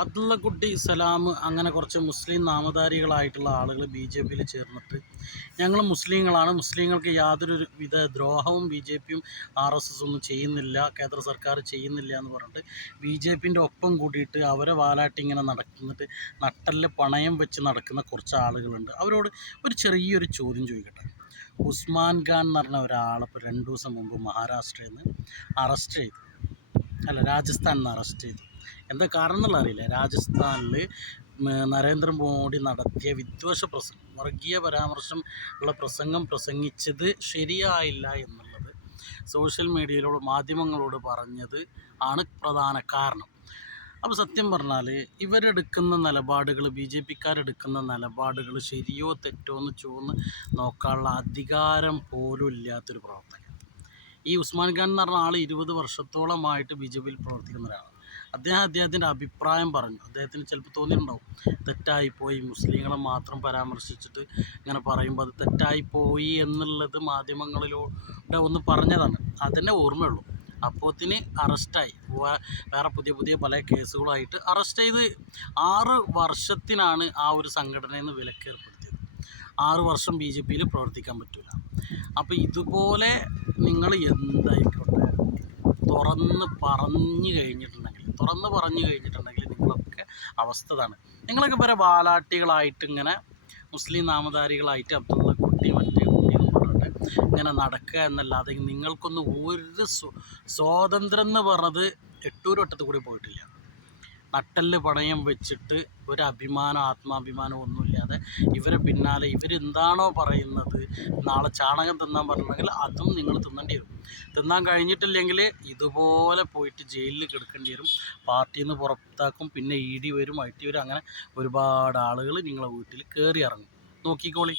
അബ്ദുള്ളക്കുട്ടി സലാം അങ്ങനെ കുറച്ച് മുസ്ലിം നാമധാരികളായിട്ടുള്ള ആളുകൾ ബി ജെ പിയിൽ ചേർന്നിട്ട് ഞങ്ങൾ മുസ്ലിങ്ങളാണ്. മുസ്ലിങ്ങൾക്ക് യാതൊരു വിധ ദ്രോഹവും ബി ജെ പിയും ആർ എസ് എസ് ഒന്നും ചെയ്യുന്നില്ല. കേന്ദ്ര സർക്കാർ ചെയ്യുന്നില്ല എന്ന് പറഞ്ഞിട്ട് ബി ജെ പിന്റെ ഒപ്പം കൂടിയിട്ട് അവരെ വാലാട്ടി ഇങ്ങനെ നടക്കുന്നിട്ട് നട്ടലിൽ പണയം വെച്ച് നടക്കുന്ന കുറച്ച് ആളുകളുണ്ട്. അവരോട് ഒരു ചെറിയൊരു ചോദ്യം ചോദിക്കട്ടെ. ഉസ്മാൻ ഖാൻ എന്ന് പറഞ്ഞ ഒരാളെ ഇപ്പോൾ രണ്ട് ദിവസം മുമ്പ് മഹാരാഷ്ട്രയിൽ നിന്ന് അറസ്റ്റ് ചെയ്തു. അല്ല രാജസ്ഥാനിൽ നിന്ന് അറസ്റ്റ് ചെയ്തു. എന്താ കാരണം എന്നുള്ള അറിയില്ല. രാജസ്ഥാനിൽ നരേന്ദ്രമോദി നടത്തിയ വിദ്വേഷ പ്രസംഗം വർഗീയ പരാമർശം ഉള്ള പ്രസംഗം പ്രസംഗിച്ചത് ശരിയായില്ല എന്നുള്ളത് സോഷ്യൽ മീഡിയയിലൂടെ മാധ്യമങ്ങളോട് പറഞ്ഞത് ആണ് പ്രധാന കാരണം. അപ്പോൾ സത്യം പറഞ്ഞാൽ ഇവരെടുക്കുന്ന നിലപാടുകൾ ബി ജെ പിക്കാരെടുക്കുന്ന നിലപാടുകൾ ശരിയോ തെറ്റോ എന്ന് ചോന്ന് നോക്കാനുള്ള അധികാരം പോലും ഇല്ലാത്തൊരു പ്രവർത്തകൻ ഈ ഉസ്മാൻ ഖാൻ എന്ന് പറഞ്ഞ ആൾ ഇരുപത് വർഷത്തോളമായിട്ട് ബി ജെ പിയിൽ പ്രവർത്തിക്കുന്ന ഒരാളാണ് അദ്ദേഹം അദ്ദേഹത്തിന്റെ അഭിപ്രായം പറഞ്ഞു. അദ്ദേഹത്തിന് ചിലപ്പോൾ തോന്നിയിട്ടുണ്ടാവും തെറ്റായിപ്പോയി മുസ്ലിങ്ങളെ മാത്രം പരാമർശിച്ചിട്ട് ഇങ്ങനെ പറയുമ്പോൾ അത് തെറ്റായിപ്പോയി എന്നുള്ളത് മാധ്യമങ്ങളിലൂടെ ഒന്ന് പറഞ്ഞതാണ്. അതന്നെ ഓർമ്മയുള്ളൂ. അപ്പോത്തിന് അറസ്റ്റായി. വേറെ പുതിയ പുതിയ പല കേസുകളായിട്ട് അറസ്റ്റ് ചെയ്ത് ആറ് വർഷത്തിനാണ് ആ ഒരു സംഘടനയിൽ നിന്ന് വിലക്കേർപ്പെടുത്തിയത്. ആറ് വർഷം ബി ജെ പിയിൽ പ്രവർത്തിക്കാൻ പറ്റില്ല അപ്പോൾ ഇതുപോലെ നിങ്ങൾ എന്തായിക്കോട്ടെ തുറന്ന് പറഞ്ഞു കഴിഞ്ഞിട്ടുണ്ടെങ്കിൽ തുറന്ന് പറഞ്ഞു കഴിഞ്ഞിട്ടുണ്ടെങ്കിൽ നിങ്ങളൊക്കെ അവസ്ഥ ഇതാണ് നിങ്ങളൊക്കെ വരെ വാലാട്ടികളായിട്ട് ഇങ്ങനെ മുസ്ലിം നാമധാരികളായിട്ട് അബ്ദുള്ള കുട്ടി മറ്റേ കുട്ടി പറഞ്ഞിട്ട് ഇങ്ങനെ നടക്കുക എന്നല്ലാതെ നിങ്ങൾക്കൊന്നും ഒരു സ്വ- സ്വാതന്ത്ര്യം എന്ന് പറഞ്ഞത് എട്ടൂർ വട്ടത്തിൽ കൂടി പോയിട്ടില്ല. നട്ടൽ പണയം വെച്ചിട്ട് ഒരു അഭിമാനം ആത്മാഭിമാനം ഒന്നുമില്ലാതെ ഇവരെ പിന്നാലെ ഇവരെന്താണോ പറയുന്നത് നാളെ ചാണകം തിന്നാൻ പറഞ്ഞിട്ടുണ്ടെങ്കിൽ അതും നിങ്ങൾ തിന്നേണ്ടി വരും. തിന്നാൻ കഴിഞ്ഞിട്ടില്ലെങ്കിൽ ഇതുപോലെ പോയിട്ട് ജയിലിൽ കിടക്കേണ്ടി വരും. പാർട്ടിയിൽ നിന്ന് പുറത്താക്കും പിന്നെ ഇ ഡി വരും ഐ ടി വരും അങ്ങനെ ഒരുപാട് ആളുകൾ നിങ്ങളെ വീട്ടിൽ കയറി ഇറങ്ങും. നോക്കിക്കോളി.